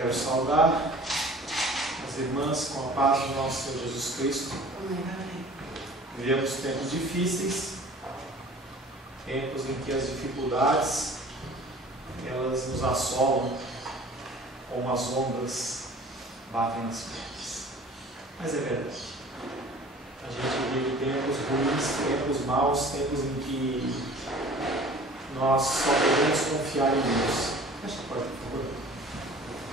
Quero saudar as irmãs com a paz do nosso Senhor Jesus Cristo. Vivemos tempos difíceis, tempos em que as dificuldades elas nos assolam como as ondas batem nas portas. Mas é verdade. A gente vive tempos ruins, tempos maus, tempos em que nós só podemos confiar em Deus. Fecha a porta, por favor.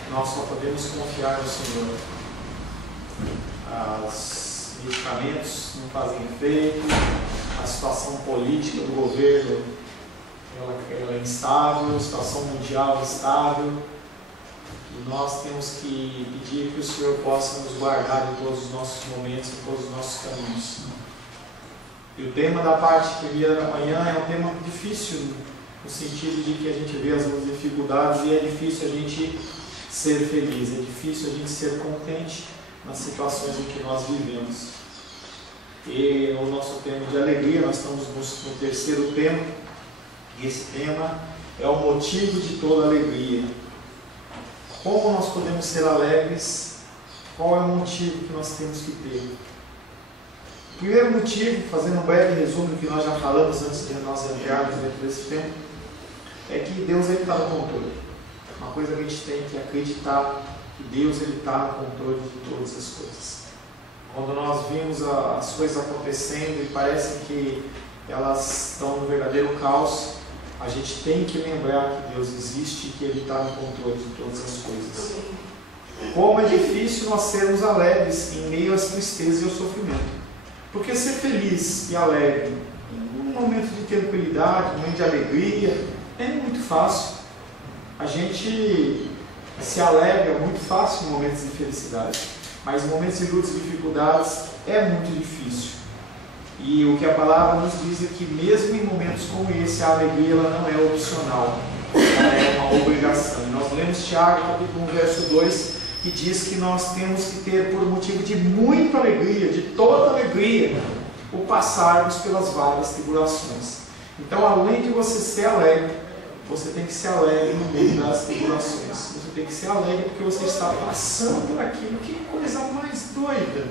Nós só podemos confiar no Senhor. Os medicamentos não fazem efeito, a situação política do governo ela é instável, a situação mundial é instável, e nós temos que pedir que o Senhor possa nos guardar em todos os nossos momentos, em todos os nossos caminhos. E o tema da parte primeira da manhã é um tema difícil, no sentido de que a gente vê as dificuldades e é difícil a gente ser feliz, é difícil a gente ser contente nas situações em que nós vivemos. E o nosso tema de alegria, nós estamos no terceiro tema, e esse tema é o motivo de toda alegria. Como nós podemos ser alegres? Qual é o motivo que nós temos que ter? O primeiro motivo, fazendo um breve resumo do que nós já falamos antes de nós entrarmos dentro desse tema, é que Deus está no controle. Uma coisa que a gente tem que acreditar, que Deus está no controle de todas as coisas. Quando nós vimos as coisas acontecendo e parece que elas estão no verdadeiro caos, a gente tem que lembrar que Deus existe e que Ele está no controle de todas as coisas. Como é difícil nós sermos alegres em meio às tristezas e ao sofrimento. Porque ser feliz e alegre em um momento de tranquilidade, um momento de alegria, é muito fácil. A gente se alegra muito fácil em momentos de felicidade, mas em momentos de lutas e dificuldades é muito difícil. E o que a palavra nos diz é que mesmo em momentos como esse, a alegria ela não é opcional, ela é uma obrigação. E nós lemos Tiago, capítulo 1, verso 2, que diz que nós temos que ter por motivo de muita alegria, de toda alegria, o passarmos pelas várias tribulações. Então, além de você ser alegre, você tem que ser alegre no meio das tribulações. Você tem que ser alegre porque você está passando por aquilo. Que coisa mais doida,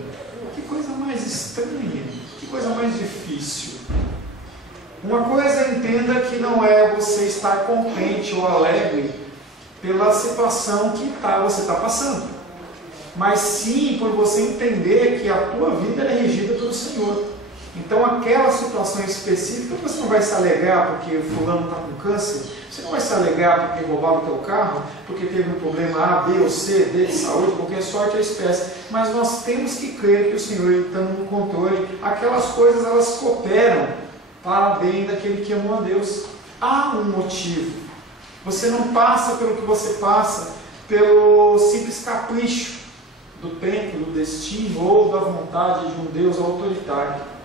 que coisa mais estranha, que coisa mais difícil. Uma coisa, entenda que não é você estar contente ou alegre pela situação que você está passando, mas sim por você entender que a tua vida é regida pelo Senhor. Então aquela situação específica, você não vai se alegrar porque fulano está com câncer, você não vai se alegrar porque roubaram o teu carro, porque teve um problema A, B ou C, D de saúde, qualquer sorte ou espécie, mas nós temos que crer que o Senhor está no controle. Aquelas coisas elas cooperam para bem daquele que amou a Deus. Há um motivo. Você não passa pelo que você passa pelo simples capricho do tempo, do destino ou da vontade de um Deus autoritário.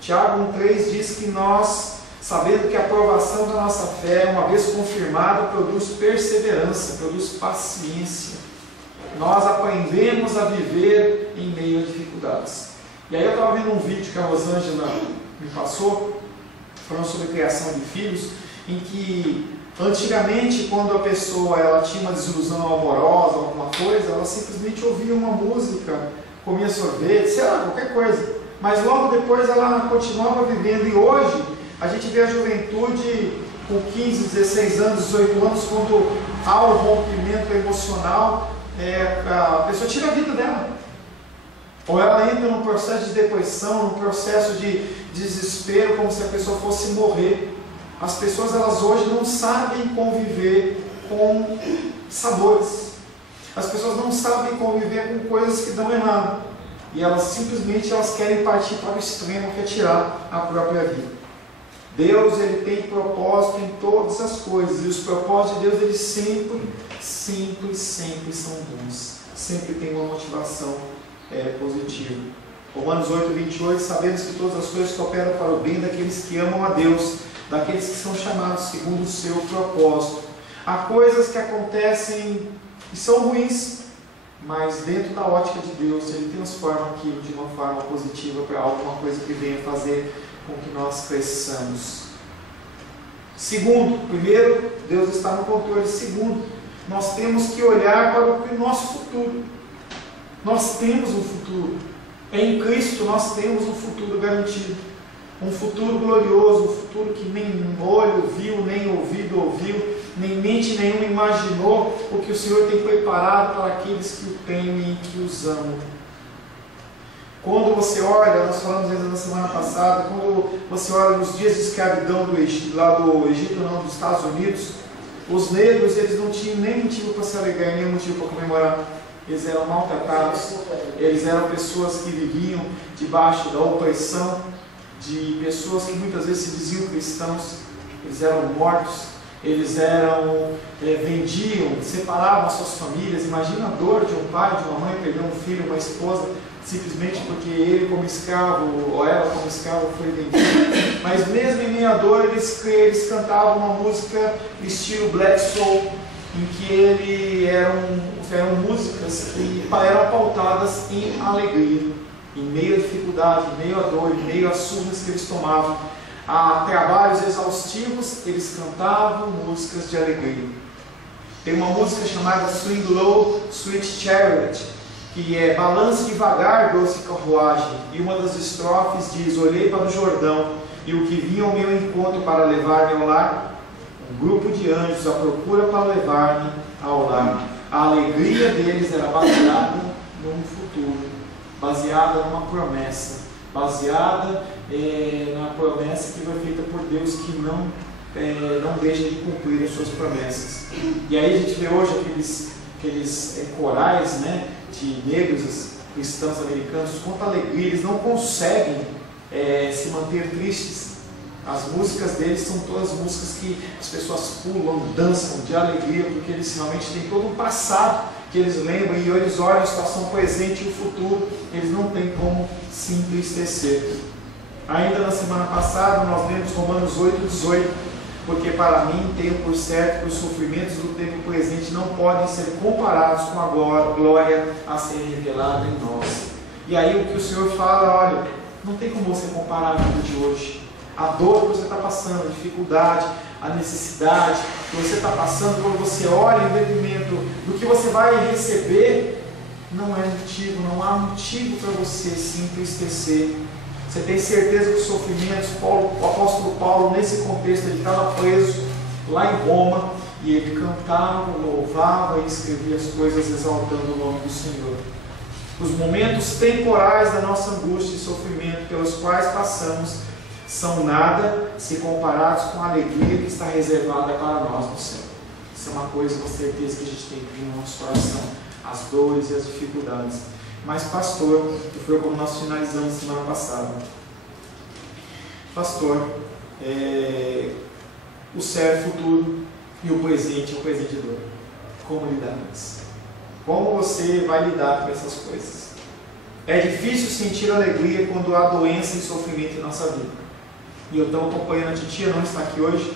Tiago 1,3 diz que nós, sabendo que a aprovação da nossa fé, uma vez confirmada, produz perseverança, produz paciência. Nós aprendemos a viver em meio a dificuldades. E aí eu estava vendo um vídeo que a Rosângela me passou, falando sobre criação de filhos, em que antigamente, quando a pessoa ela tinha uma desilusão amorosa, alguma coisa, ela simplesmente ouvia uma música, comia sorvete, sei lá, qualquer coisa. Mas logo depois ela continuava vivendo. E hoje a gente vê a juventude com 15, 16 anos, 18 anos, quando há um rompimento emocional, a pessoa tira a vida dela. Ou ela entra num processo de depressão, num processo de desespero, como se a pessoa fosse morrer. As pessoas elas hoje não sabem conviver com sabores. As pessoas não sabem conviver com coisas que dão errado. E elas simplesmente querem partir para o extremo, que é tirar a própria vida. Deus ele tem propósito em todas as coisas. E os propósitos de Deus eles sempre são bons. Sempre tem uma motivação positiva. Romanos 8,28, sabemos que todas as coisas cooperam para o bem daqueles que amam a Deus, daqueles que são chamados segundo o seu propósito. Há coisas que acontecem e são ruins, mas dentro da ótica de Deus, Ele transforma aquilo de uma forma positiva para alguma coisa que venha fazer com que nós cresçamos. Segundo, primeiro, Deus está no controle. Segundo, nós temos que olhar para o nosso futuro. Nós temos um futuro. Em Cristo nós temos um futuro garantido. Um futuro glorioso, um futuro que nem olho viu, nem ouvido ouviu, nem mente nenhuma imaginou o que o Senhor tem preparado para aqueles que o temem e que os amam. Quando você olha, nós falamos isso na semana passada, quando você olha nos dias de escravidão do Egito, lá do Egito, não, dos Estados Unidos, os negros, eles não tinham nem motivo para se alegrar, nem motivo para comemorar. Eles eram maltratados, eles eram pessoas que viviam debaixo da opressão de pessoas que muitas vezes se diziam cristãos. Eles eram mortos, eles eram vendiam, separavam as suas famílias. Imagina a dor de um pai, de uma mãe perder um filho, uma esposa, simplesmente porque ele como escravo, ou ela como escravo foi vendida. Mas mesmo em meio à dor, eles cantavam uma música estilo Black Soul, em que eram músicas que eram pautadas em alegria, em meio à dificuldade, em meio à dor, em meio às surras que eles tomavam, a trabalhos exaustivos, eles cantavam músicas de alegria. Tem uma música chamada Swing Low, Sweet Chariot, que é balance devagar, doce carruagem, e uma das estrofes diz: olhei para o Jordão, e o que vinha ao meu encontro para levar-me ao lar, um grupo de anjos à procura para levar-me ao lar. A alegria deles era baseada num futuro, baseada numa promessa, baseada na promessa que foi feita por Deus, que não deixa de cumprir as suas promessas. E aí a gente vê hoje aqueles corais, né, de negros cristãos americanos, quanta alegria, eles não conseguem se manter tristes. As músicas deles são todas músicas que as pessoas pulam, dançam de alegria, porque eles realmente têm todo um passado que eles lembram, e eles olham a situação presente e o futuro, eles não têm como se entristecer. Ainda na semana passada nós lemos Romanos 8:18, porque para mim tenho por certo que os sofrimentos do tempo presente não podem ser comparados com a glória a ser revelada em nós. E aí o que o Senhor fala, olha, não tem como você comparar a vida de hoje. A dor que você está passando, a dificuldade, a necessidade que você está passando, quando você olha em detrimento do que você vai receber, não é motivo, não há motivo para você se entristecer. Você tem certeza que os sofrimentos, o apóstolo Paulo, nesse contexto, ele estava preso lá em Roma, e ele cantava, louvava e escrevia as coisas exaltando o nome do Senhor. Os momentos temporais da nossa angústia e sofrimento pelos quais passamos são nada se comparados com a alegria que está reservada para nós no céu. Isso é uma coisa com certeza que a gente tem que vir no nosso coração, as dores e as dificuldades. Mas pastor, que foi como nós finalizamos semana passada, pastor, o céu é futuro e o presente é o presente de dor. Como lidar com isso? Como você vai lidar com essas coisas? É difícil sentir alegria quando há doença e sofrimento em nossa vida. E eu estou acompanhando a titia, não está aqui hoje,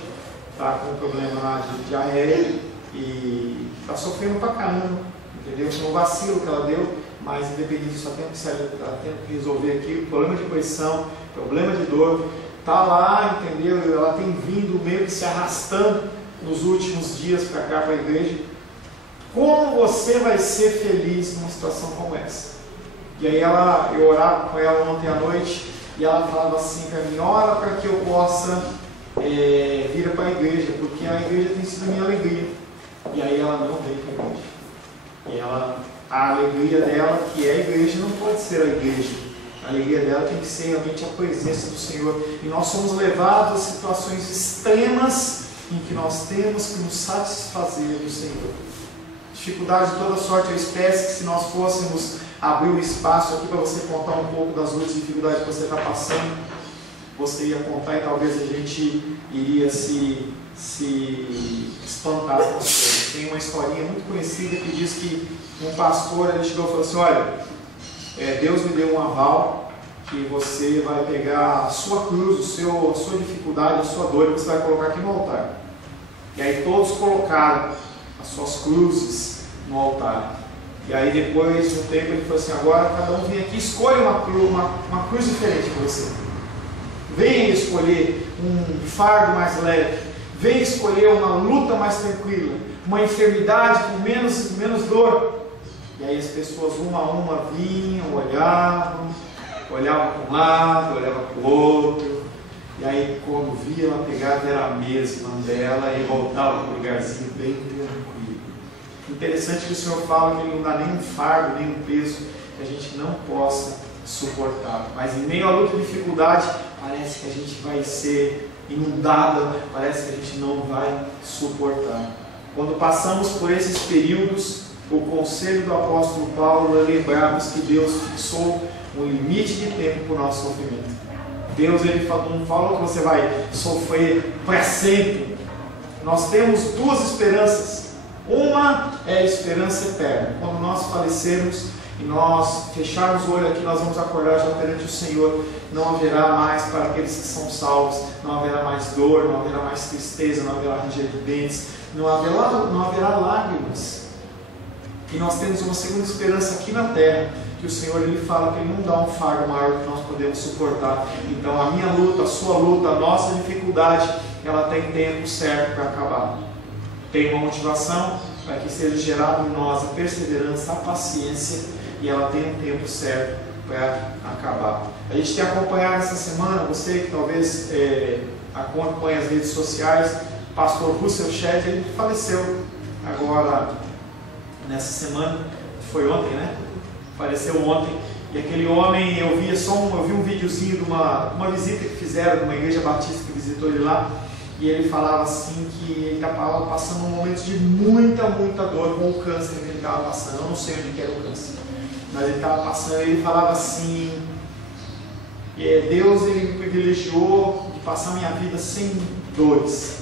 está com um problema lá de diarreia e está sofrendo pra caramba, entendeu? Foi um vacilo que ela deu, mas independente disso, ela tem que resolver aqui, problema de pressão, problema de dor, está lá, entendeu? Ela tem vindo meio que se arrastando nos últimos dias para cá, para a igreja. Como você vai ser feliz numa situação como essa? E aí eu orava com ela ontem à noite, e ela falava assim para mim: ora para que eu possa vir para a igreja, porque a igreja tem sido a minha alegria. E aí ela não veio para a igreja. E a alegria dela, que é a igreja, não pode ser a igreja. A alegria dela tem que ser realmente a presença do Senhor. E nós somos levados a situações extremas em que nós temos que nos satisfazer do Senhor. Dificuldade de toda sorte ou espécie, que se nós fôssemos abrir um espaço aqui para você contar um pouco das lutas e dificuldades que você está passando, você ia contar e talvez a gente iria se espantar com as coisas. Tem uma historinha muito conhecida que diz que um pastor, ele chegou e falou assim: olha, Deus me deu um aval que você vai pegar a sua cruz, a sua dificuldade, a sua dor, e você vai colocar aqui no altar. E aí todos colocaram as suas cruzes no altar. E aí depois de um tempo ele falou assim: agora cada um vem aqui, escolha uma cruz diferente para você. Venha escolher um fardo mais leve, venha escolher uma luta mais tranquila, uma enfermidade com menos dor. E aí as pessoas uma a uma vinham, olhavam para um lado, olhavam para o outro. E aí quando via, ela pegava, era a mesma dela e voltava para o lugarzinho bem tranquilo. Interessante que o Senhor fala que Ele não dá nenhum fardo, nenhum peso que a gente não possa suportar. Mas em meio à luta e dificuldade, parece que a gente vai ser inundada, parece que a gente não vai suportar. Quando passamos por esses períodos, o conselho do apóstolo Paulo é lembrarmos que Deus fixou um limite de tempo para o nosso sofrimento. Deus ele não falou que você vai sofrer para sempre. Nós temos duas esperanças. Uma é a esperança eterna. Quando nós falecermos e nós fecharmos o olho aqui, nós vamos acordar já perante o Senhor. Não haverá mais para aqueles que são salvos, não haverá mais dor, não haverá mais tristeza, não haverá ranger de dentes, não haverá lágrimas. E nós temos uma segunda esperança aqui na terra, que o Senhor ele fala que Ele não dá um fardo maior que nós podemos suportar. Então a minha luta, a sua luta, a nossa dificuldade, ela tem tempo certo para acabar. Tem uma motivação para que seja gerado em nós a perseverança, a paciência, e ela tem um tempo certo para acabar. A gente tem acompanhado essa semana, você que talvez acompanha as redes sociais, pastor Russell Shedd, ele faleceu agora nessa semana, foi ontem, né? Faleceu ontem. E aquele homem, eu vi um videozinho de uma visita que fizeram de uma igreja batista que visitou ele lá, e ele falava assim que ele estava passando um momento de muita dor com o câncer que ele estava passando. Eu não sei onde que era o câncer, mas ele estava passando, e ele falava assim, Deus ele me privilegiou de passar minha vida sem dores,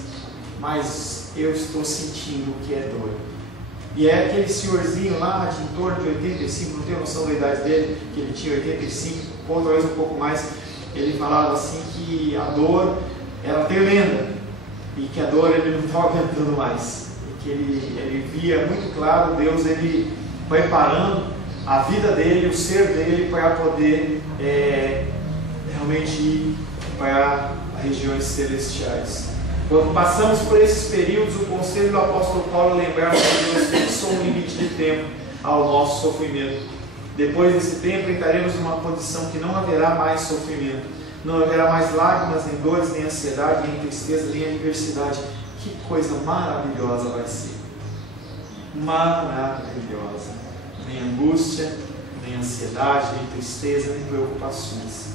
mas eu estou sentindo o que é dor. E é aquele senhorzinho lá de em torno de 85, não tenho noção da idade dele, que ele tinha 85, ou talvez um pouco mais. Ele falava assim que a dor era tremenda e que a dor ele não estava aguentando mais. E que ele via muito claro Deus ele preparando a vida dele, o ser dele para poder realmente ir para regiões celestiais. Quando passamos por esses períodos, o conselho do apóstolo Paulo lembrava que Deus fixou um limite de tempo ao nosso sofrimento. Depois desse tempo, entraremos numa condição que não haverá mais sofrimento, não haverá mais lágrimas, nem dores, nem ansiedade, nem tristeza, nem adversidade. Que coisa maravilhosa vai ser! Maravilhosa! Nem angústia, nem ansiedade, nem tristeza, nem preocupações.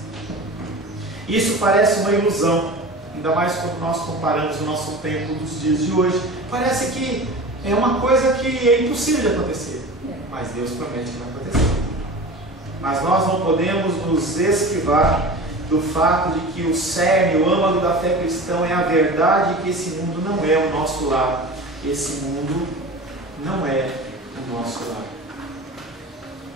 Isso parece uma ilusão. Ainda mais quando nós comparamos o nosso tempo dos dias de hoje. Parece que é uma coisa que é impossível de acontecer. Mas Deus promete que vai acontecer. Mas nós não podemos nos esquivar do fato de que o cerne, o âmago da fé cristã é a verdade que esse mundo não é o nosso lar. Esse mundo não é o nosso lar.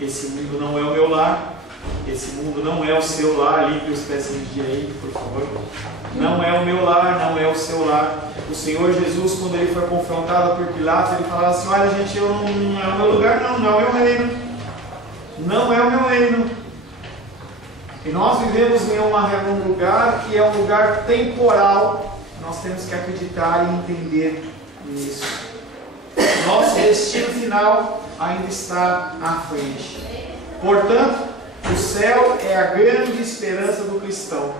Esse mundo não é o meu lar. Esse mundo não é o seu lar. Limpe os pezinhos de aí, por favor. Não é o meu lar, não é o seu lar. O Senhor Jesus, quando ele foi confrontado por Pilatos, ele falava assim: olha gente, não é o meu lugar, não é o meu reino. Não é o meu reino. E nós vivemos em um lugar que é um lugar temporal. Nós temos que acreditar e entender nisso. Nosso destino final ainda está à frente. Portanto, o céu é a grande esperança do cristão.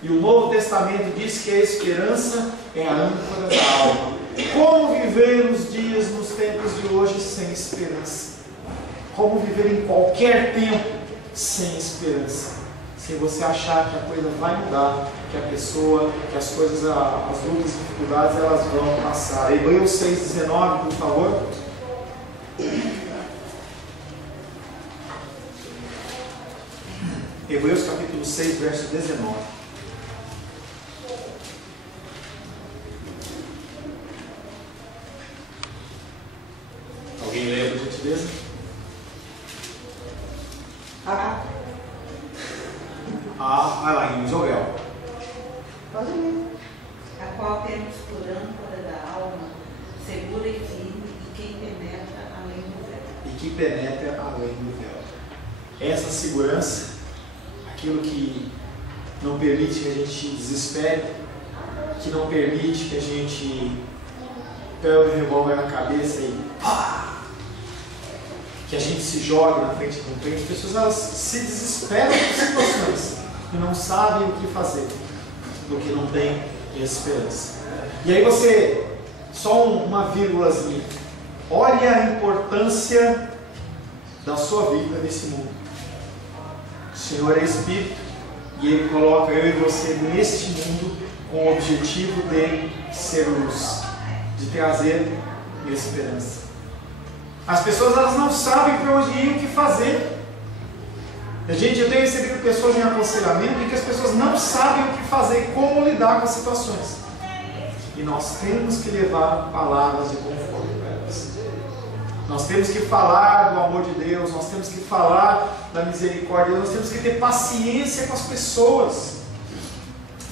E o Novo Testamento diz que a esperança é a âncora da alma. Como viver nos dias, nos tempos de hoje sem esperança? Como viver em qualquer tempo sem esperança? Se você achar que a coisa vai mudar, que as coisas, as lutas e dificuldades, elas vão passar. Hebreus 6,19, por favor. Hebreus capítulo 6, verso 19. Alguém lembra, por gentileza? Vai lá, em Joel. Pode ler. A qual temos por âncora da alma, segura e firme, e quem penetra além do véu. E que penetra além do véu. Essa segurança, aquilo que não permite que a gente desespere, que não permite que a gente pega o revólver na cabeça e pá! Que a gente se joga na frente de um trem. As pessoas elas se desesperam por situações e não sabem o que fazer, porque não tem esperança. E aí você, só uma vírgulazinha, olha a importância da sua vida nesse mundo. O Senhor é Espírito e Ele coloca eu e você neste mundo com o objetivo de ser luz, de trazer esperança. As pessoas elas não sabem para onde ir, o que fazer. Gente, eu tenho recebido pessoas em aconselhamento em que as pessoas não sabem o que fazer, como lidar com as situações. E nós temos que levar palavras de conforto para elas. Nós temos que falar do amor de Deus, nós temos que falar da misericórdia, nós temos que ter paciência com as pessoas.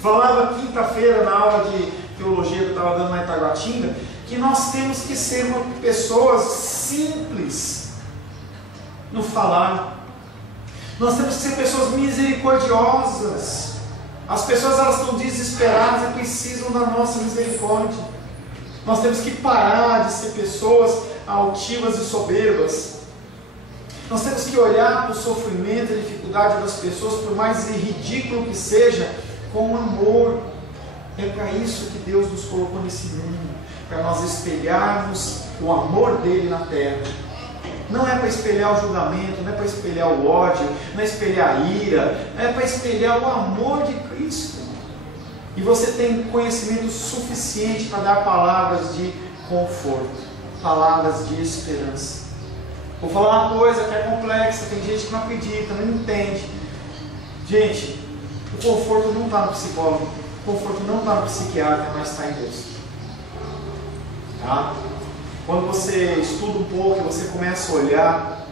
Falava quinta-feira na aula de teologia que eu estava dando na Itaguatinga, que nós temos que ser pessoas simples no falar. Nós temos que ser pessoas misericordiosas. As pessoas elas estão desesperadas e precisam da nossa misericórdia. Nós temos que parar de ser pessoas altivas e soberbas. Nós temos que olhar para o sofrimento e a dificuldade das pessoas, por mais ridículo que seja, com amor. É para isso que Deus nos colocou nesse mundo, para nós espelharmos o amor dele na terra. Não é para espelhar o julgamento, não é para espelhar o ódio, não é espelhar a ira, é para espelhar o amor de Cristo. E você tem conhecimento suficiente para dar palavras de conforto, palavras de esperança. Vou falar uma coisa que é complexa, tem gente que não acredita, não entende. Gente, o conforto não está no psicólogo, o conforto não está no psiquiatra, mas está em Deus. Tá? Quando você estuda um pouco, você começa a olhar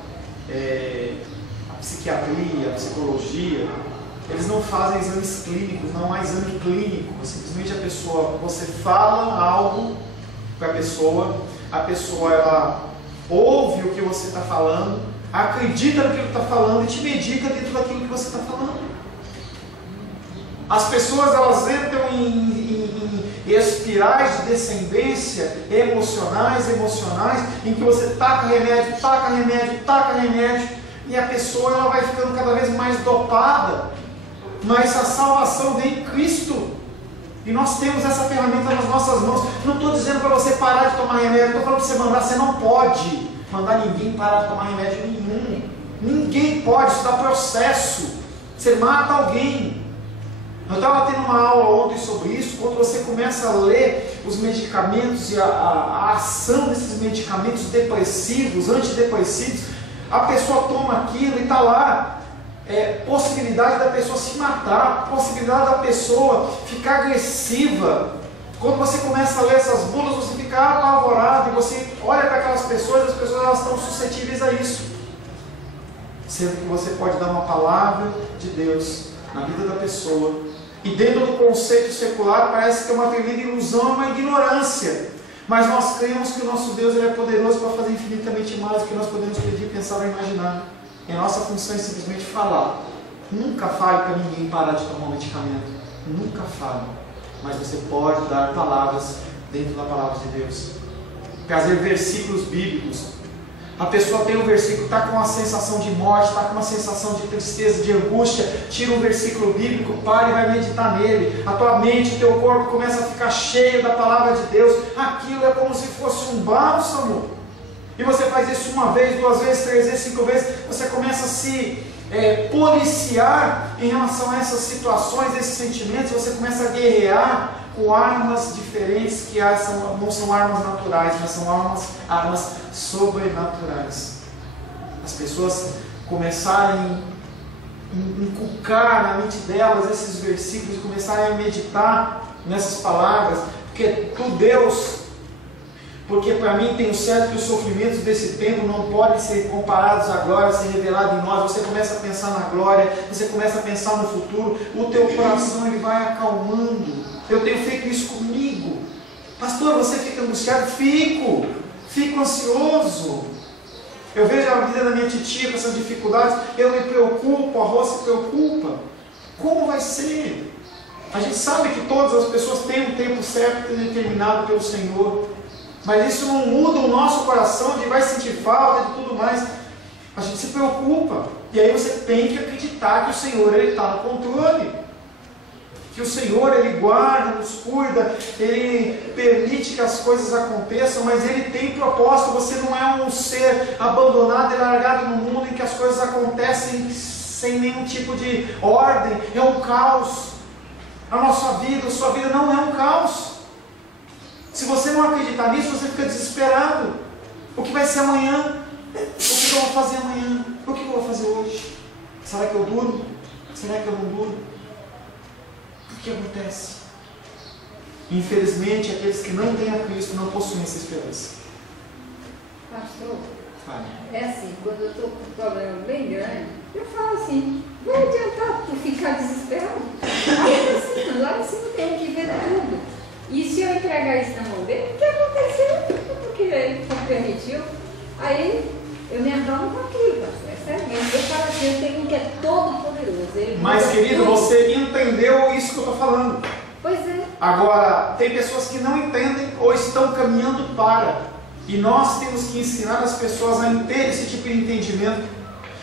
a psiquiatria, a psicologia, eles não fazem exames clínicos, não há exame clínico. Simplesmente você fala algo para a pessoa ela ouve o que você está falando, acredita no que está falando e te medica dentro daquilo que você está falando. As pessoas elas entram em espirais de descendência emocionais, em que você taca remédio, e a pessoa ela vai ficando cada vez mais dopada. Mas a salvação vem em Cristo, e nós temos essa ferramenta nas nossas mãos. Não estou dizendo para você parar de tomar remédio, estou falando para você mandar. Você não pode mandar ninguém parar de tomar remédio nenhum. Ninguém pode, isso dá processo. Você mata alguém. Eu estava tendo uma aula ontem sobre isso. Quando você começa a ler os medicamentos e a ação desses medicamentos depressivos, antidepressivos, a pessoa toma aquilo e está lá, possibilidade da pessoa se matar, possibilidade da pessoa ficar agressiva. Quando você começa a ler essas bulas, você fica apavorado e você olha para aquelas pessoas, as pessoas elas estão suscetíveis a isso. Sendo que você pode dar uma palavra de Deus na vida da pessoa. E dentro do conceito secular parece que é uma tremenda ilusão, uma ignorância. Mas nós cremos que o nosso Deus ele é poderoso para fazer infinitamente mais do que nós podemos pedir, pensar ou imaginar. E a nossa função é simplesmente falar. Nunca fale para ninguém parar de tomar um medicamento. Nunca fale. Mas você pode dar palavras dentro da palavra de Deus. Trazer versículos bíblicos. A pessoa tem um versículo, está com uma sensação de morte, está com uma sensação de tristeza, de angústia, tira um versículo bíblico, para e vai meditar nele. A tua mente, o teu corpo começa a ficar cheio da palavra de Deus. Aquilo é como se fosse um bálsamo. E você faz isso uma vez, 2 vezes, 3 vezes, 5 vezes, você começa a se policiar em relação a essas situações, esses sentimentos, você começa a guerrear com armas diferentes que não são armas naturais, mas são armas sobrenaturais. As pessoas começarem a inculcar na mente delas esses versículos, começarem a meditar nessas palavras, porque para mim tenho certo que os sofrimentos desse tempo não podem ser comparados à glória, ser revelado em nós. Você começa a pensar na glória, você começa a pensar no futuro, o teu coração ele vai acalmando. Eu tenho feito isso comigo. Pastor, você fica angustiado? Fico ansioso. Eu vejo a vida da minha titia com essas dificuldades, eu me preocupo, a Rô se preocupa. Como vai ser? A gente sabe que todas as pessoas têm um tempo certo determinado pelo Senhor. Mas isso não muda o nosso coração de vai sentir falta e tudo mais. A gente se preocupa. E aí você tem que acreditar que o Senhor está no controle. Que o Senhor, Ele guarda, nos cuida, Ele permite que as coisas aconteçam, mas Ele tem propósito. Você não é um ser abandonado e largado no mundo em que as coisas acontecem sem nenhum tipo de ordem. É um caos. A nossa vida, a sua vida não é um caos. Se você não acreditar nisso, você fica desesperado. O que vai ser amanhã? O que eu vou fazer amanhã? O que eu vou fazer hoje? Será que eu duro? Será que eu não duro? O que acontece? Infelizmente, aqueles que não têm a Cristo não possuem essa esperança. Pastor, Fale. é assim, quando eu estou com um problema bem grande, eu falo assim, não adiantar tu ficar desesperado. Aí lá em cima tem que ver tudo. E se eu entregar isso na mão dele, o que aconteceu? Porque ele permitiu. Aí eu me acalmo com aquilo, pastor. É sério mesmo. Eu falo assim, eu tenho um que é todo poderoso. Mas querido, você entendeu isso que eu estou falando. Pois é. Agora, tem pessoas que não entendem ou estão caminhando para. E nós temos que ensinar as pessoas a ter esse tipo de entendimento.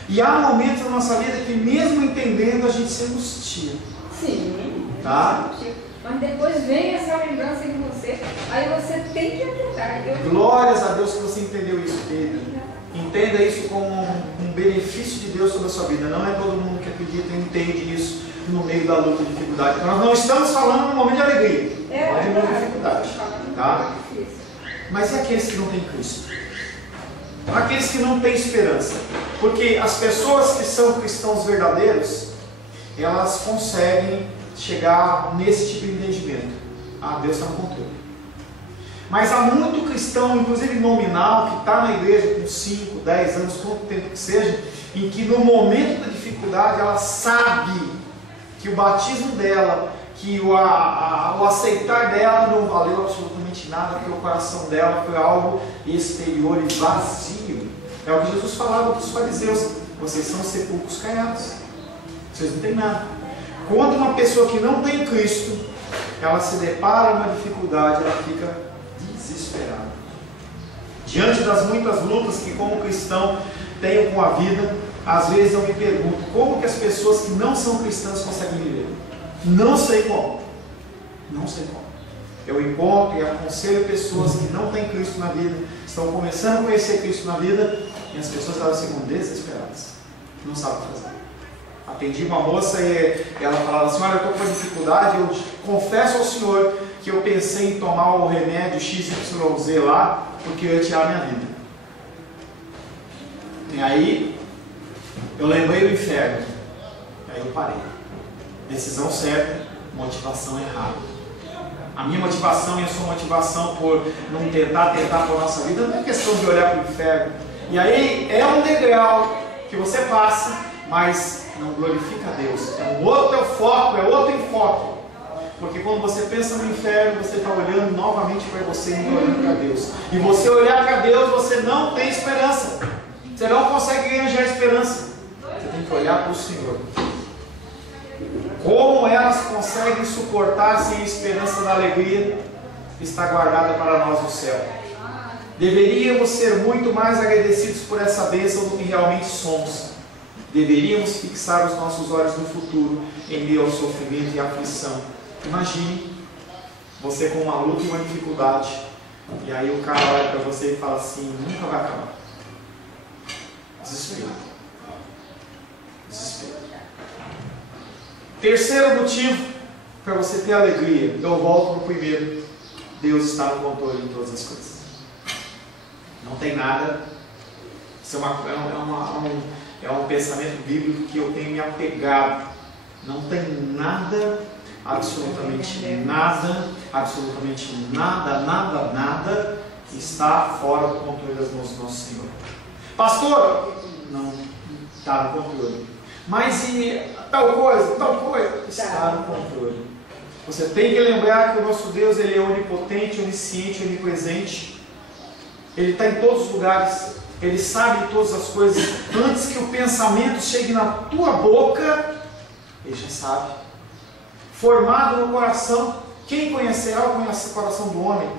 E há momentos na nossa vida que mesmo entendendo a gente se angustia. Sim. Tá? Mas depois vem essa lembrança em você, aí você tem que acreditar. Glórias a Deus que você entendeu isso, querido. Entenda isso como um benefício de Deus sobre a sua vida. Não é todo mundo que acredita e entende isso no meio da luta e dificuldade. Nós não estamos falando no momento de alegria, mas de muita dificuldade. Tá? Mas e aqueles que não têm Cristo? Aqueles que não têm esperança? Porque as pessoas que são cristãos verdadeiros, elas conseguem chegar nesse tipo de entendimento. Ah, Deus está no controle. Mas há muito cristão, inclusive nominal, que está na igreja com 5, 10 anos, quanto tempo que seja, em que no momento da dificuldade ela sabe que o batismo dela, que o aceitar dela não valeu absolutamente nada, porque o coração dela foi algo exterior e vazio. É o que Jesus falava para os fariseus: vocês são sepulcros caiados, vocês não têm nada. Quando uma pessoa que não tem Cristo, ela se depara com uma dificuldade, ela fica desesperada. Diante das muitas lutas que como cristão tenho com a vida, às vezes eu me pergunto, como que as pessoas que não são cristãs conseguem viver? Não sei como. Não sei como. Eu encontro e aconselho pessoas que não têm Cristo na vida, estão começando a conhecer Cristo na vida, e as pessoas elas ficam desesperadas. Não sabem o que fazer. Atendi uma moça e ela falava assim: olha, eu estou com dificuldade, eu confesso ao Senhor que eu pensei em tomar o remédio XYZ lá, porque eu ia tirar a minha vida. E aí, eu lembrei do inferno. E aí eu parei. Decisão certa, motivação errada. A minha motivação e a sua motivação por não tentar por nossa vida não é questão de olhar para o inferno. E aí é um degrau que você passa, mas não glorifica a Deus. É um outro foco, é outro enfoque. Porque quando você pensa no inferno, você está olhando novamente para você e não olhando para Deus. E você olhar para Deus, você não tem esperança. Você não consegue ganhar esperança. Você tem que olhar para o Senhor. Como elas conseguem suportar sem a esperança da alegria que está guardada para nós no céu? Deveríamos ser muito mais agradecidos por essa bênção do que realmente somos. Deveríamos fixar os nossos olhos no futuro, em meio ao sofrimento e à aflição. Imagine você com uma luta e uma dificuldade, e aí o cara olha para você e fala assim: nunca vai acabar. Desespero. Desespero. Terceiro motivo para você ter alegria, eu volto para o primeiro: Deus está no controle de todas as coisas. Não tem nada. Isso é um pensamento bíblico que eu tenho me apegado. Não tem nada, absolutamente nada que está fora do controle das mãos do nosso Senhor. Pastor, não está no controle. Mas e tal coisa, está no controle. Você tem que lembrar que o nosso Deus, Ele é onipotente, onisciente, onipresente. Ele está em todos os lugares. Ele sabe de todas as coisas. Antes que o pensamento chegue na tua boca, Ele já sabe. Formado no coração. Quem conhecerá o coração do homem?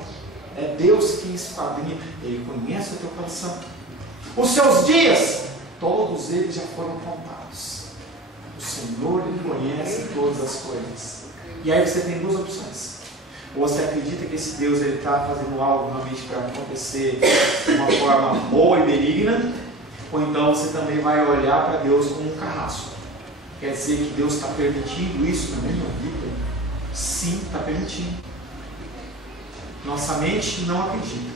É Deus quem esquadrinha. Ele conhece o teu coração. Os seus dias, todos eles já foram contados. O Senhor, Ele conhece todas as coisas. E aí você tem duas opções. Ou você acredita que esse Deus está fazendo algo realmente para acontecer de uma forma boa e benigna, ou então você também vai olhar para Deus como um carrasco. Quer dizer que Deus está permitindo isso na minha vida? Sim, está permitindo. Nossa mente não acredita,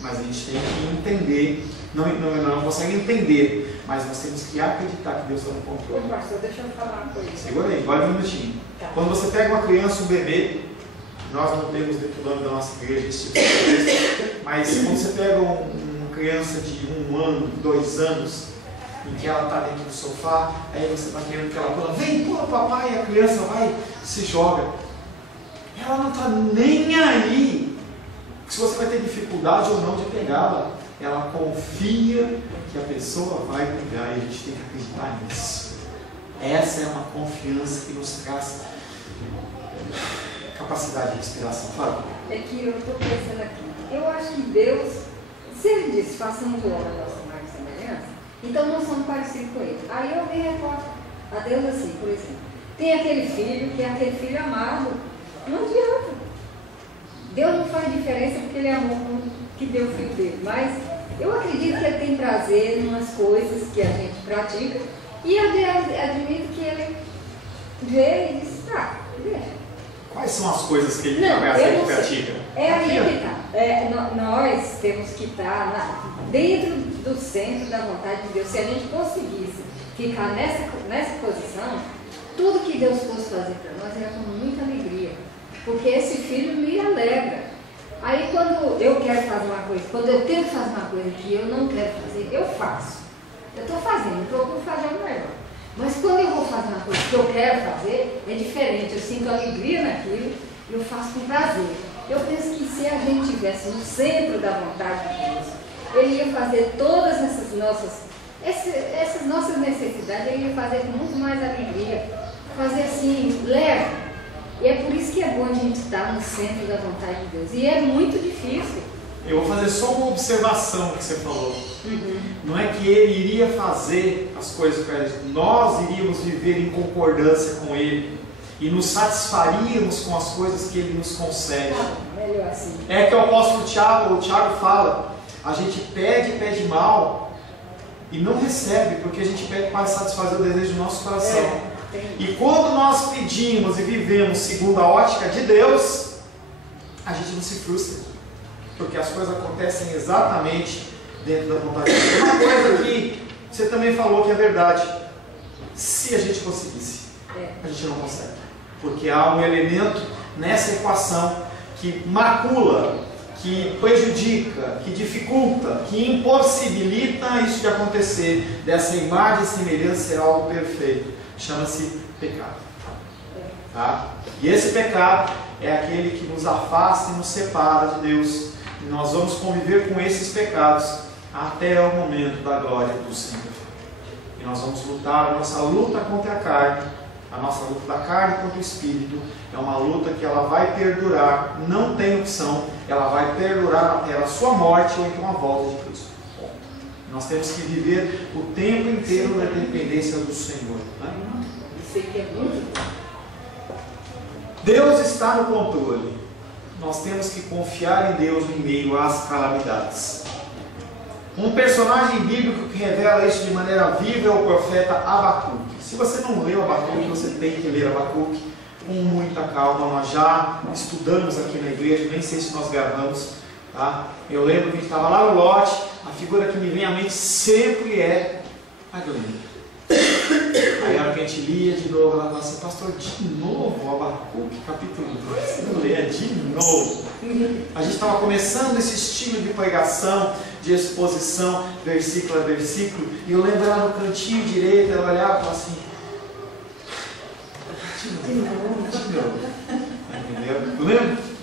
mas a gente tem que entender, não consegue entender, mas nós temos que acreditar que Deus está no controle. Ô, pastor, deixa eu falar uma coisa. Segura aí, guarda um minutinho. Tá. Quando você pega uma criança, um bebê, nós não temos dentro do nome da nossa igreja esse tipo de coisa, mas quando você pega uma criança de 1 ano, 2 anos, em que ela está dentro do sofá, aí você está querendo que ela pula, vem, pula papai, e a criança vai, se joga. Ela não está nem aí se você vai ter dificuldade ou não de pegá-la. Ela confia que a pessoa vai pegar, e a gente tem que acreditar nisso. Essa é uma confiança que nos traz capacidade de inspiração. Fala. É que eu estou pensando aqui. Eu acho que Deus, se Ele diz, façamos o homem a nossa imagem e semelhança, então nós somos parecidos com Ele. Aí eu me recordo a Deus assim, por exemplo. Tem aquele filho que é aquele filho amado. Não adianta. Deus não faz diferença porque Ele amou que deu o filho dele. Mas eu acredito que Ele tem prazer em umas coisas que a gente pratica. E eu admito que Ele vê e diz, tá, deixa. Quais são as coisas que Ele pratica? É aí que está. Nós temos que estar dentro do centro da vontade de Deus. Se a gente conseguisse ficar nessa posição, tudo que Deus fosse fazer para nós era com muita alegria. Porque esse filho me alegra. Aí quando eu quero fazer uma coisa, quando eu tenho que fazer uma coisa que eu não quero fazer, eu faço. Eu estou fazendo, eu procuro fazer o melhor. Mas quando eu vou fazer uma coisa que eu quero fazer, é diferente. Eu sinto alegria naquilo e eu faço com prazer. Eu penso que se a gente estivesse no centro da vontade de Deus, Ele ia fazer todas essas nossas necessidades, Ele ia fazer com muito mais alegria. Fazer assim, leve. E é por isso que é bom a gente estar no centro da vontade de Deus. E é muito difícil. Eu vou fazer só uma observação que você falou. Uhum. Não é que Ele iria fazer as coisas para Ele. Nós iríamos viver em concordância com Ele. E nos satisfaríamos com as coisas que Ele nos concede. Melhor assim. É que o apóstolo Tiago fala, a gente pede mal e não recebe, porque a gente pede para satisfazer o desejo do nosso coração. E quando nós pedimos e vivemos segundo a ótica de Deus, a gente não se frustra, porque as coisas acontecem exatamente dentro da vontade de Deus. Uma coisa que você também falou que é verdade: se a gente conseguisse, a gente não consegue, porque há um elemento nessa equação que macula, que prejudica, que dificulta, que impossibilita isso de acontecer, dessa imagem e semelhança ser algo perfeito. Chama-se pecado. Tá? E esse pecado é aquele que nos afasta e nos separa de Deus. E nós vamos conviver com esses pecados até o momento da glória do Senhor. E nós vamos lutar, a nossa luta contra a carne, a nossa luta da carne contra o Espírito, é uma luta que ela vai perdurar, não tem opção, ela vai perdurar até a sua morte ou então a volta de Cristo. Nós temos que viver o tempo inteiro na dependência do Senhor. Né? Isso aqui é muito bom. Deus está no controle. Nós temos que confiar em Deus em meio às calamidades. Um personagem bíblico que revela isso de maneira viva é o profeta Abacuque. Se você não leu Abacuque, você tem que ler Abacuque com muita calma. Nós já estudamos aqui na igreja, nem sei se nós gravamos. Tá? Eu lembro que a gente estava lá no lote, a figura que me vem à mente sempre é a Glenda. Aí a hora que a gente lia de novo, ela falava assim: pastor, de novo Abacuque, capítulo 2, não leia de novo. A gente estava começando esse estilo de pregação, de exposição, versículo a versículo, e eu lembro ela no cantinho direito, ela olhava e falava assim: de novo. Entendeu? Tu lembra?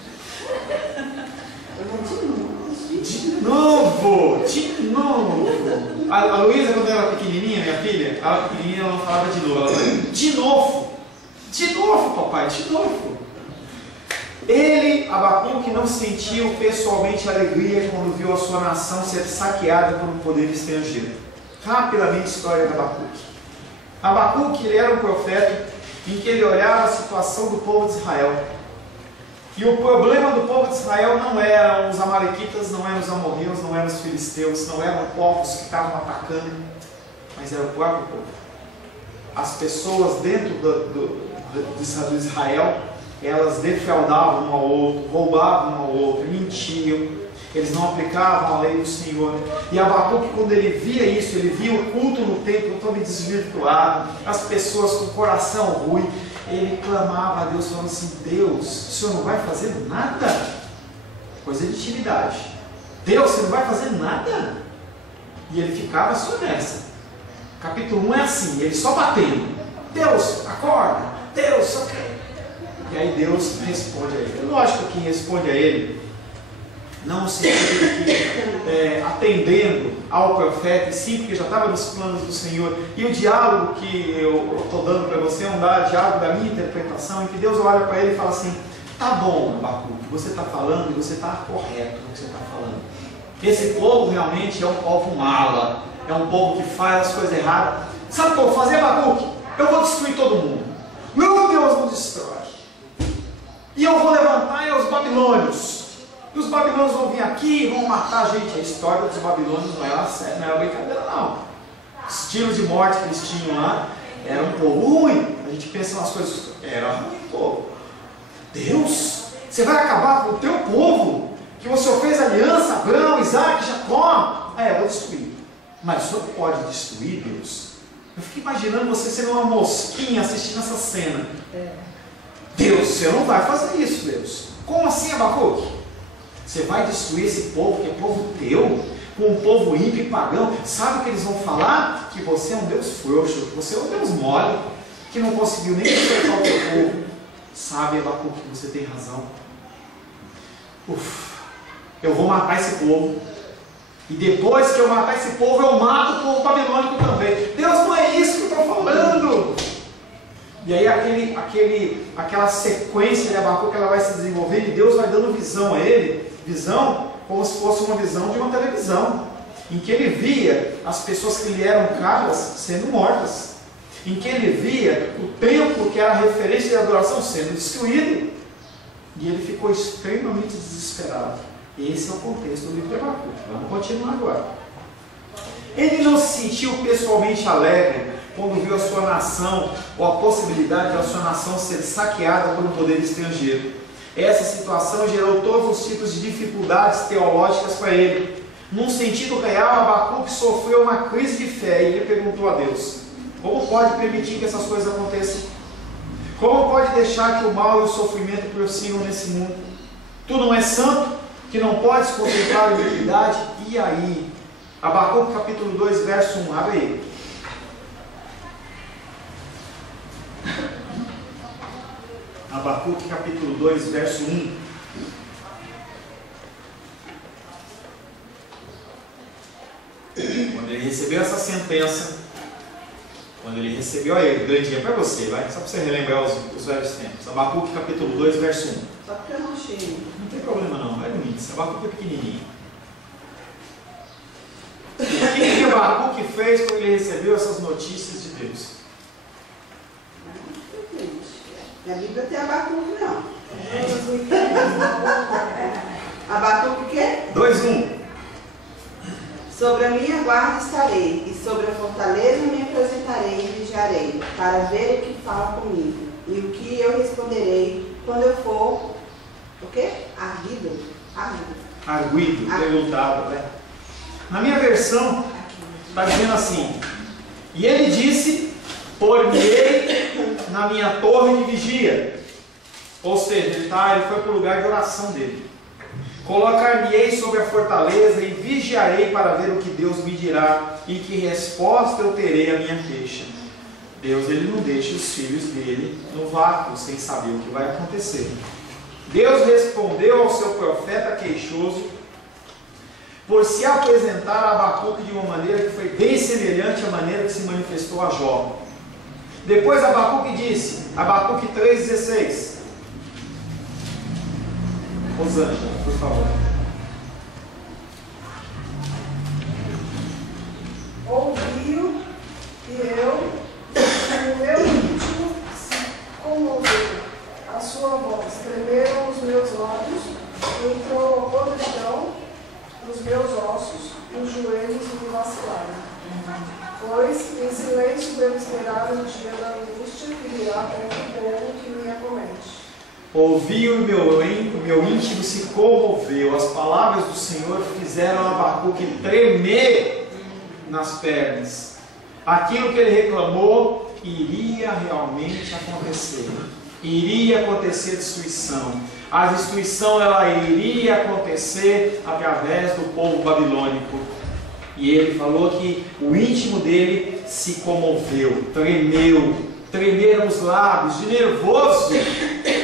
De novo. A Luísa, quando ela era pequenininha, minha filha, ela pequenininha, ela não falava de novo. Ela falava: de novo, papai, de novo. Ele, Abacuque, não sentiu pessoalmente alegria quando viu a sua nação ser saqueada por um poder estrangeiro. Rapidamente, história de Abacuque. Abacuque, ele era um profeta em que ele olhava a situação do povo de Israel. E o problema do povo de Israel não eram os amalequitas, não eram os amorreus, não eram os filisteus, não eram povos que estavam atacando, mas era o próprio povo. As pessoas dentro de Israel, elas defraudavam um ao outro, roubavam um ao outro, mentiam, eles não aplicavam a lei do Senhor. E Abacuque, quando ele via isso, ele via o culto no templo todo desvirtuado, as pessoas com o coração ruim, ele clamava a Deus, falando assim: Deus, o Senhor não vai fazer nada? Coisa de intimidade. Deus, você não vai fazer nada? E ele ficava só nessa. Capítulo 1 é assim, ele só batendo: Deus, acorda, Deus, só quer. E aí Deus responde a ele. É lógico que responde a ele, não no sentido que atendendo ao profeta, e sim, porque já estava nos planos do Senhor. E o diálogo que eu estou dando para você é um diálogo da minha interpretação, em que Deus olha para ele e fala assim: tá bom, Abacuque, você está falando e você está correto no que você está falando. Esse povo realmente é um povo mala, é um povo que faz as coisas erradas. Sabe o que eu vou fazer, Abacuque? Eu vou destruir todo mundo. Meu Deus, não destrói. E eu vou levantar os babilônios. E os babilônios vão vir aqui e vão matar a gente. A história dos babilônios não é brincadeira, não. Os estilos de morte que eles tinham lá era um povo ruim. A gente pensa nas coisas, era ruim, povo. Deus, você vai acabar com o teu povo, que você fez aliança, Abraão, Isaac, Jacó. Eu vou destruir. Mas o Senhor pode destruir, Deus? Eu fico imaginando você sendo uma mosquinha assistindo essa cena. Deus, você não vai fazer isso, Deus. Como assim, Abacuque? Você vai destruir esse povo que é povo teu, com um povo ímpio e pagão? Sabe o que eles vão falar? Que você é um Deus frouxo, que você é um Deus mole, que não conseguiu nem libertar o teu povo. Sabe, Abacuque, você tem razão. Eu vou matar esse povo. E depois que eu matar esse povo, eu mato o povo babilônico também. Deus, não é isso que eu estou falando. E aí aquela sequência de Abacuque, ela vai se desenvolvendo e Deus vai dando visão a ele, visão como se fosse uma visão de uma televisão, em que ele via as pessoas que lhe eram caras sendo mortas, em que ele via o templo que era a referência de adoração sendo destruído, e ele ficou extremamente desesperado. Esse é o contexto do livro de Abacuque. Vamos continuar agora. Ele não se sentiu pessoalmente alegre quando viu a sua nação, ou a possibilidade da sua nação ser saqueada por um poder estrangeiro. Essa situação gerou todos os tipos de dificuldades teológicas para ele. Num sentido real, Abacuque sofreu uma crise de fé e ele perguntou a Deus: como pode permitir que essas coisas aconteçam? Como pode deixar que o mal e o sofrimento prossigam nesse mundo? Tu não és santo, que não podes contemplar a iniquidade? E aí? Abacuque capítulo 2, verso 1, abre aí. Abacuque capítulo 2, verso 1. Quando ele recebeu essa sentença, quando ele recebeu, olha aí, grandinha para você, vai, só para você relembrar os velhos tempos. Abacuque capítulo 2, verso 1. Só porque eu não achei. Não tem problema não, vai no índice. Abacuque é pequenininho. O que Abacuque fez quando ele recebeu essas notícias de Deus? Na Bíblia tem Abacuque, não. Abacuque o quê? 2:1. Sobre a minha guarda estarei, e sobre a fortaleza me apresentarei e vigiarei, para ver o que fala comigo, e o que eu responderei quando eu for, o quê? Arguido, perguntado, né? Na minha versão, está dizendo assim: e ele disse, por-me-ei na minha torre de vigia. Ou seja, ele foi para o lugar de oração dele. Colocar-me-ei sobre a fortaleza e vigiarei para ver o que Deus me dirá e que resposta eu terei à minha queixa. Deus, ele não deixa os filhos dele no vácuo, sem saber o que vai acontecer. Deus respondeu ao seu profeta queixoso por se apresentar a Abacuque de uma maneira que foi bem semelhante à maneira que se manifestou a Jó. Depois Abacuque disse, Abacuque 3,16: Rosângela, por favor. Ouviu e o meu íntimo se comoveu. A sua voz tremeram os meus lábios, entrou a podridão nos meus ossos, os joelhos me vacilaram. Pois em silêncio devo esperar o dia da angústia que virá contra o povo que me acomete. Ouviu e o meu íntimo se comoveu. As palavras do Senhor fizeram Abacuque tremer nas pernas. Aquilo que ele reclamou iria realmente acontecer. Iria acontecer destruição. A destruição ela iria acontecer através do povo babilônico. E ele falou que o íntimo dele se comoveu, tremeu, tremeram os lábios, de nervoso.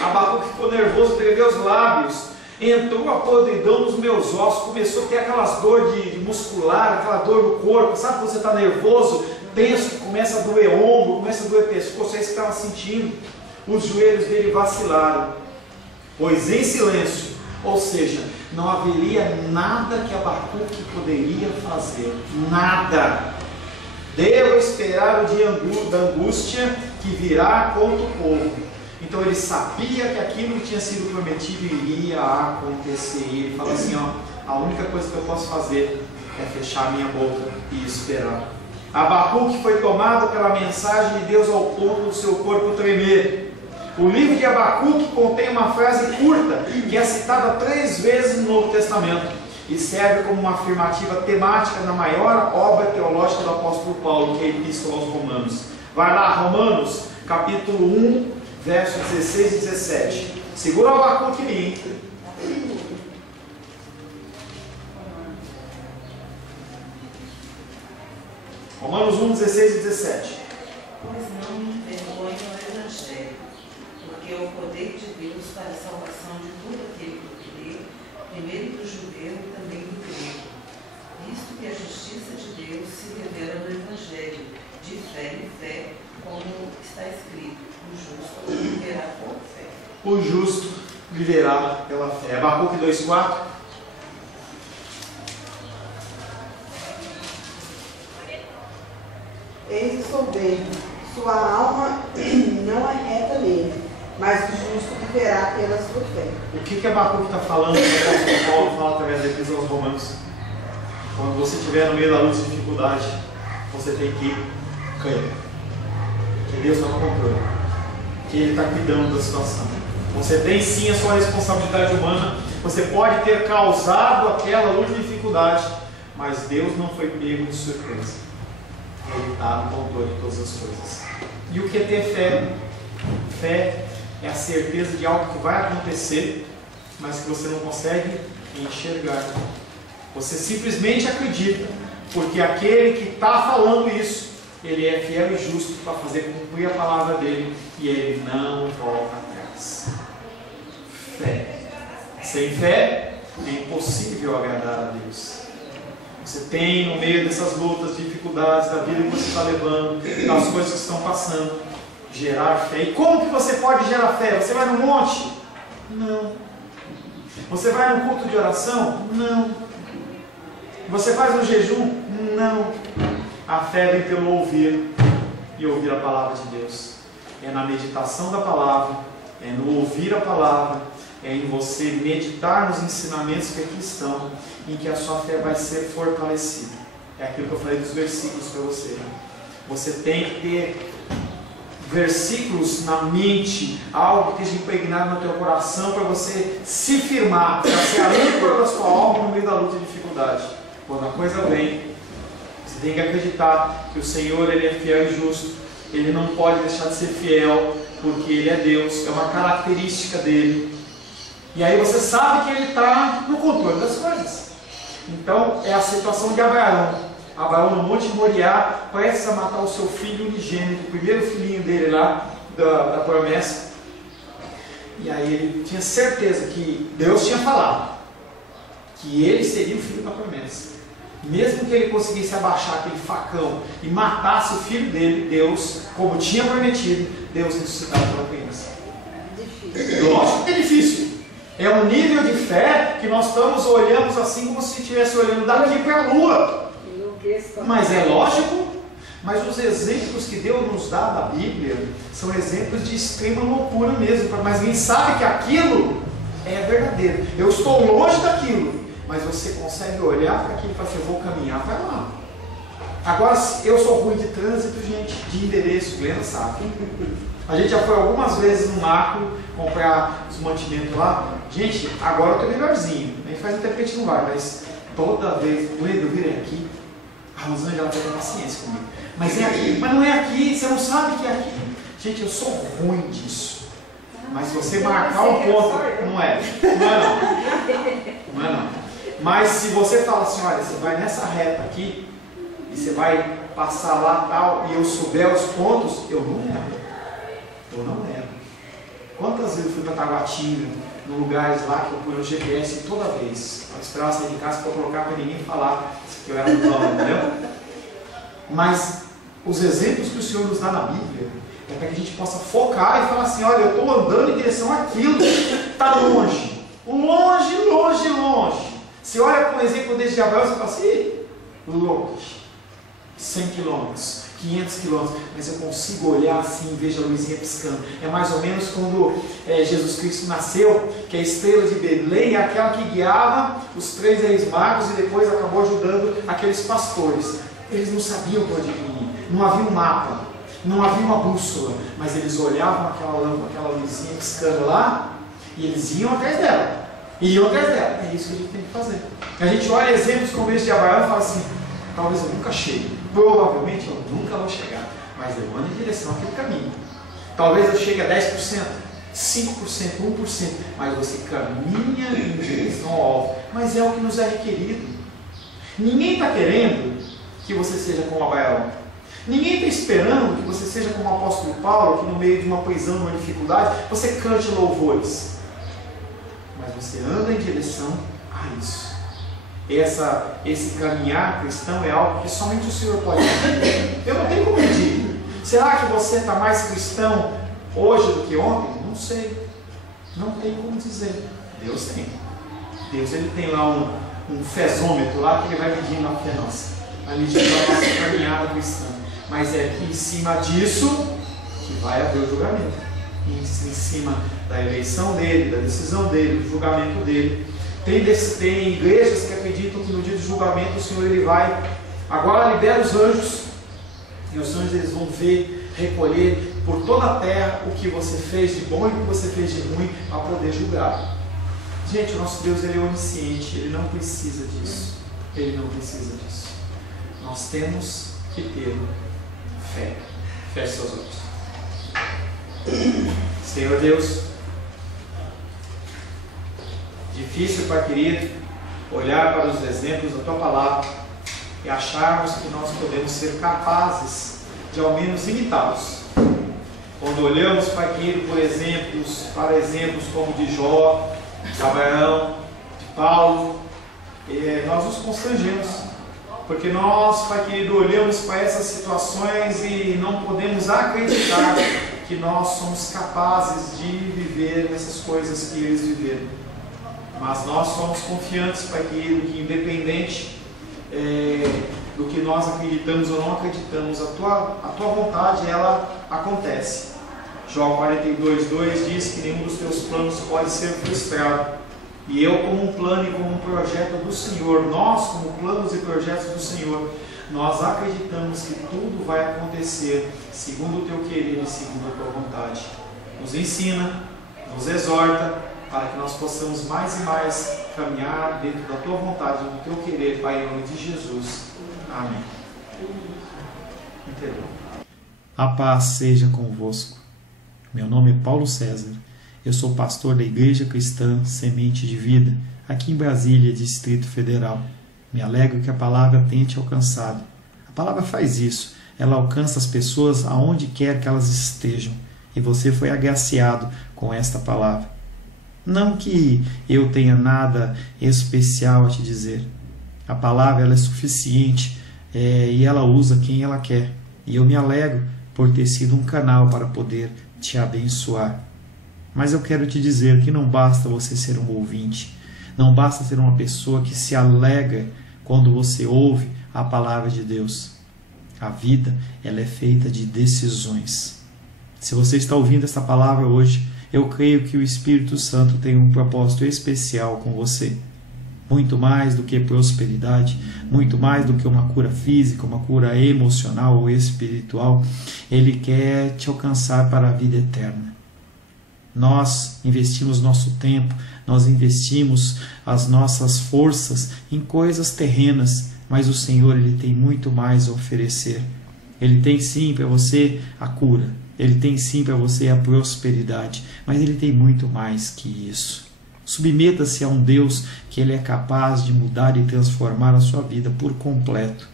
Abacuque ficou nervoso, tremeu os lábios. Entrou a podridão nos meus ossos, começou a ter aquelas dores de muscular, aquela dor no corpo. Sabe quando você está nervoso, tenso, começa a doer ombro, começa a doer pescoço, é isso que estava sentindo. Os joelhos dele vacilaram, pois em silêncio, ou seja, não haveria nada que Abacuque poderia fazer, nada. Devo esperar o dia da angústia que virá contra o povo. Então ele sabia que aquilo que tinha sido prometido iria acontecer. E ele fala assim, ó, a única coisa que eu posso fazer é fechar minha boca e esperar. Abacuque foi tomado pela mensagem de Deus ao ponto do seu corpo tremer. O livro de Abacuque contém uma frase curta que é citada 3 vezes no Novo Testamento e serve como uma afirmativa temática na maior obra teológica do apóstolo Paulo, que é a Epístola aos Romanos. Vai lá, Romanos, capítulo 1, versos 16 e 17. Segura o Abacuque ali. Romanos 1, 16 e 17. Pois não me envergonho no Evangelho, porque é o poder de Deus para a salvação de todo aquele que crê, primeiro do judeu e também do grego. Visto que a justiça de Deus se revela no Evangelho, de fé em fé, como está escrito, o justo viverá por fé. O justo viverá pela fé. Abacuque 2,4. Eis o soberbo, sua alma não é reta nele, mas o justo viverá pela sua fé. O que Abacuque está falando? O apóstolo Paulo fala através da Epístola aos Romanos. Quando você estiver no meio da luta e dificuldade, você tem que crer que Deus está no controle, que Ele está cuidando da situação. Você tem sim a sua responsabilidade humana, você pode ter causado aquela luta e dificuldade, mas Deus não foi pego de surpresa. Ele está no controle de todas as coisas. E o que é ter fé? Fé é a certeza de algo que vai acontecer, mas que você não consegue enxergar. Você simplesmente acredita, porque aquele que está falando isso, ele é fiel e justo para fazer cumprir a palavra dele, e ele não volta atrás. Fé. Sem fé é impossível agradar a Deus. Você tem no meio dessas lutas, dificuldades da vida que você está levando, das coisas que estão passando, gerar fé. E como que você pode gerar fé? Você vai no monte? Não. Você vai num culto de oração? Não. Você faz um jejum? Não. A fé vem pelo ouvir e ouvir a palavra de Deus. É na meditação da palavra, é no ouvir a palavra, é em você meditar nos ensinamentos que aqui estão, em que a sua fé vai ser fortalecida. É aquilo que eu falei dos versículos para você. Né? Você tem que ter versículos na mente, algo que esteja impregnado no teu coração para você se firmar, para ser a âncora da sua alma no meio da luta e dificuldade. Quando a coisa vem, você tem que acreditar que o Senhor ele é fiel e justo. Ele não pode deixar de ser fiel, porque Ele é Deus, é uma característica dele. E aí você sabe que Ele está no controle das coisas. Então é a situação de Abraão. Abraão no Monte Moriá, prestes a matar o seu filho unigênito, o primeiro filhinho dele lá, da promessa. E aí ele tinha certeza que Deus tinha falado que ele seria o filho da promessa. Mesmo que ele conseguisse abaixar aquele facão e matasse o filho dele, Deus, como tinha prometido, Deus ressuscitava aquela criança. Difícil. Lógico que é difícil. É um nível de fé que nós estamos olhando assim como se estivesse olhando daqui para a lua. Mas é lógico, mas os exemplos que Deus nos dá na Bíblia são exemplos de extrema loucura mesmo, mas a gente sabe que aquilo é verdadeiro. Eu estou longe daquilo, mas você consegue olhar para aquilo e falar assim, eu vou caminhar para lá. Agora, eu sou ruim de trânsito, gente, de endereço, Glenda sabe. A gente já foi algumas vezes no Macro comprar os mantimentos lá. Gente, agora eu estou melhorzinho. A gente faz um tempo que a gente não vai, mas toda vez, Glenda, eu virei aqui. A Rosângela vai ter paciência comigo. Mas é aqui, mas não é aqui, você não sabe que é aqui. Gente, eu sou ruim disso. Mas se você marcar um ponto, não é não. Mas se você fala assim, olha, você vai nessa reta aqui, e você vai passar lá tal, e eu souber os pontos, eu não erro. Eu não erro. Quantas vezes eu fui para Taguatinga, em lugares lá que eu pus o GPS toda vez, para esperar sair de casa para colocar para ninguém falar que eu era do plano, entendeu? Mas os exemplos que o Senhor nos dá na Bíblia é para que a gente possa focar e falar assim, olha, eu estou andando em direção àquilo, está longe, longe, longe, longe. Você olha para um exemplo desse de Abraão e fala assim, longe, 100 quilômetros, 500 quilômetros, mas eu consigo olhar assim e vejo a luzinha piscando. É mais ou menos quando Jesus Cristo nasceu, que a estrela de Belém é aquela que guiava os 3 reis magos e depois acabou ajudando aqueles pastores. Eles não sabiam para onde ir, não havia um mapa, não havia uma bússola, mas eles olhavam aquela lâmpada, aquela luzinha piscando lá e eles iam atrás dela. Iam atrás dela. É isso que a gente tem que fazer. A gente olha exemplos como esse de Abraão e fala assim, talvez eu nunca chegue, provavelmente eu nunca vou chegar, mas eu ando em direção àquele caminho. Talvez eu chegue a 10%, 5%, 1%, mas você caminha em direção ao alvo. Mas é o que nos é requerido. Ninguém está querendo que você seja como Abraão. Ninguém está esperando que você seja como o apóstolo Paulo, que no meio de uma prisão, de uma dificuldade, você cante louvores. Mas você anda em direção a isso. Esse caminhar cristão é algo que somente o Senhor pode fazer. Eu não tenho como medir. Será que você está mais cristão hoje do que ontem? Não sei. Não tem como dizer. Deus tem. Deus ele tem lá um fezômetro lá que ele vai medindo a fé nossa. Vai medindo a nossa caminhada cristã. Mas é em cima disso que vai haver o julgamento. Em cima da eleição dele, da decisão dele, do julgamento dele. Tem igrejas que acreditam que no dia do julgamento o Senhor ele vai, agora libera os anjos, e os anjos eles vão ver, recolher por toda a terra o que você fez de bom e o que você fez de ruim, para poder julgar. Gente, o nosso Deus ele é onisciente, ele não precisa disso. Ele não precisa disso. Nós temos que ter fé. Feche seus olhos. Senhor Deus, difícil, Pai querido, olhar para os exemplos da Tua Palavra e acharmos que nós podemos ser capazes de ao menos imitá-los. Quando olhamos, Pai querido, para exemplos como de Jó, de Abraão, de Paulo, nós nos constrangemos, porque nós, Pai querido, olhamos para essas situações e não podemos acreditar que nós somos capazes de viver essas coisas que eles viveram. Mas nós somos confiantes, Pai querido, que independente do que nós acreditamos ou não acreditamos, a tua vontade, ela acontece. Jó 42:2 diz que nenhum dos teus planos pode ser frustrado. E eu, como um plano e como um projeto do Senhor, nós, como planos e projetos do Senhor, nós acreditamos que tudo vai acontecer segundo o teu querer e segundo a tua vontade. Nos ensina, nos exorta, para que nós possamos mais e mais caminhar dentro da tua vontade, do teu querer, Pai, em nome de Jesus. Amém. Entendeu? A paz seja convosco. Meu nome é Paulo César. Eu sou pastor da Igreja Cristã Semente de Vida, aqui em Brasília, Distrito Federal. Me alegro que a palavra tenha te alcançado. A palavra faz isso. Ela alcança as pessoas aonde quer que elas estejam. E você foi agraciado com esta palavra. Não que eu tenha nada especial a te dizer. A palavra ela é suficiente e ela usa quem ela quer. E eu me alegro por ter sido um canal para poder te abençoar. Mas eu quero te dizer que não basta você ser um ouvinte, não basta ser uma pessoa que se alegra quando você ouve a palavra de Deus. A vida, ela é feita de decisões. Se você está ouvindo essa palavra hoje, eu creio que o Espírito Santo tem um propósito especial com você. Muito mais do que prosperidade, muito mais do que uma cura física, uma cura emocional ou espiritual, Ele quer te alcançar para a vida eterna. Nós investimos nosso tempo, nós investimos as nossas forças em coisas terrenas, mas o Senhor, Ele tem muito mais a oferecer. Ele tem sim para você a cura, Ele tem sim para você a prosperidade, mas Ele tem muito mais que isso. Submeta-se a um Deus que Ele é capaz de mudar e transformar a sua vida por completo.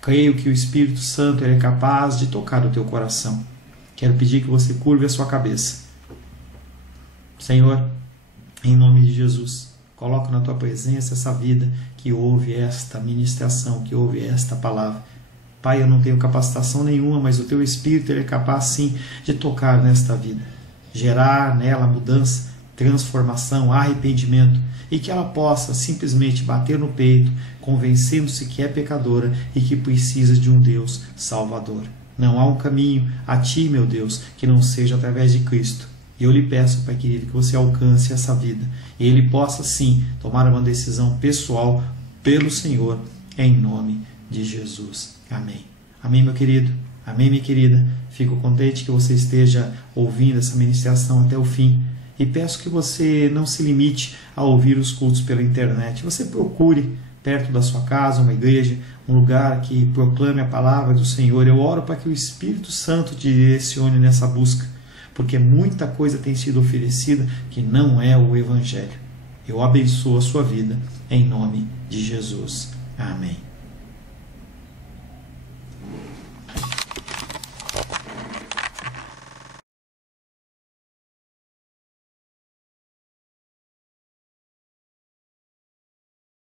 Creio que o Espírito Santo Ele é capaz de tocar o teu coração. Quero pedir que você curve a sua cabeça. Senhor, em nome de Jesus, coloco na tua presença essa vida que ouve esta ministração, que ouve esta palavra. Pai, eu não tenho capacitação nenhuma, mas o teu Espírito Ele é capaz sim de tocar nesta vida, gerar nela mudança, transformação, arrependimento, e que ela possa simplesmente bater no peito, convencendo-se que é pecadora e que precisa de um Deus salvador. Não há um caminho a ti, meu Deus, que não seja através de Cristo. E eu lhe peço, Pai querido, que você alcance essa vida e ele possa sim tomar uma decisão pessoal pelo Senhor, em nome de Jesus. Amém. Amém, meu querido. Amém, minha querida. Fico contente que você esteja ouvindo essa ministração até o fim. E peço que você não se limite a ouvir os cultos pela internet. Você procure perto da sua casa uma igreja, um lugar que proclame a palavra do Senhor. Eu oro para que o Espírito Santo te direcione nessa busca, porque muita coisa tem sido oferecida que não é o Evangelho. Eu abençoo a sua vida em nome de Jesus. Amém.